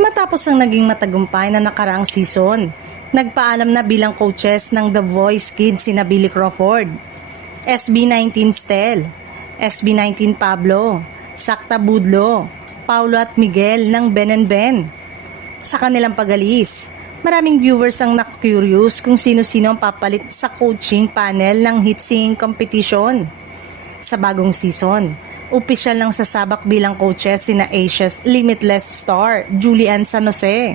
Matapos ang naging matagumpay na nakaraang season, nagpaalam na bilang coaches ng The Voice Kids sina Billy Crawford, SB19 Stel, SB19 Pablo, Sakta Budlo, Paulo at Miguel ng Ben and Ben. Sa kanilang pag-alis, maraming viewers ang na-curious kung sino-sino ang papalit sa coaching panel ng hit singing competition. Sa bagong season, opisyal ng sasabak bilang coaches sina Asia's Limitless Star, Julian San Jose,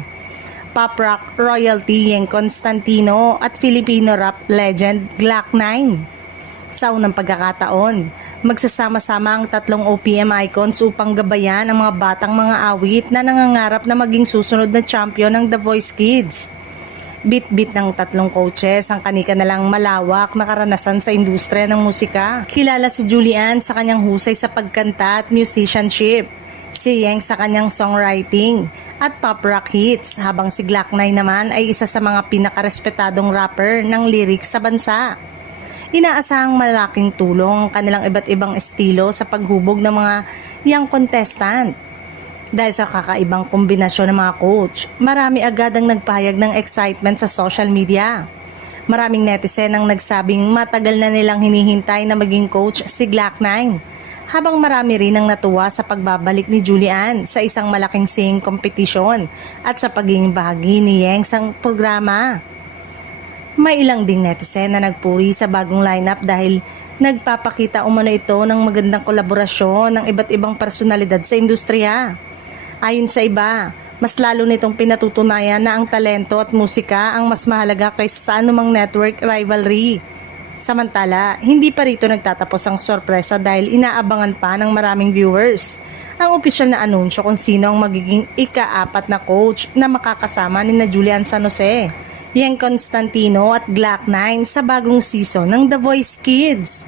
Pop Rock Royalty Yeng Constantino at Filipino rap legend Glock 9. Sa unang pagkakataon, magsasama-sama ang tatlong OPM icons upang gabayan ang mga batang mga awit na nangangarap na maging susunod na champion ng The Voice Kids. Bit-bit ng tatlong coaches ang kani-kanilang malawak na karanasan sa industriya ng musika. Kilala si Julian sa kanyang husay sa pagkanta at musicianship, si Yeng sa kanyang songwriting at pop rock hits, habang si Glock 9 naman ay isa sa mga pinakarespetadong rapper ng lyrics sa bansa. Inaasahang malaking tulong ang kanilang iba't ibang estilo sa paghubog ng mga young contestant. Dahil sa kakaibang kombinasyon ng mga coach, marami agad ang nagpahayag ng excitement sa social media. Maraming netizen ang nagsabing matagal na nilang hinihintay na maging coach si Glock 9, habang marami rin ang natuwa sa pagbabalik ni Julian sa isang malaking singing competition at sa pagiging bahagi ni Yeng sa programa. May ilang ding netizen na nagpuri sa bagong lineup dahil nagpapakita umano ito ng magandang kolaborasyon ng iba't ibang personalidad sa industriya. Ayon sa iba, mas lalo nitong pinatutunayan na ang talento at musika ang mas mahalaga kaysa sa anumang network rivalry. Samantala, hindi pa rito nagtatapos ang sorpresa dahil inaabangan pa ng maraming viewers ang opisyal na anunsyo kung sino ang magiging ika-4 na coach na makakasama ni Julian San Jose, Yeng Constantino at Glock 9 sa bagong season ng The Voice Kids.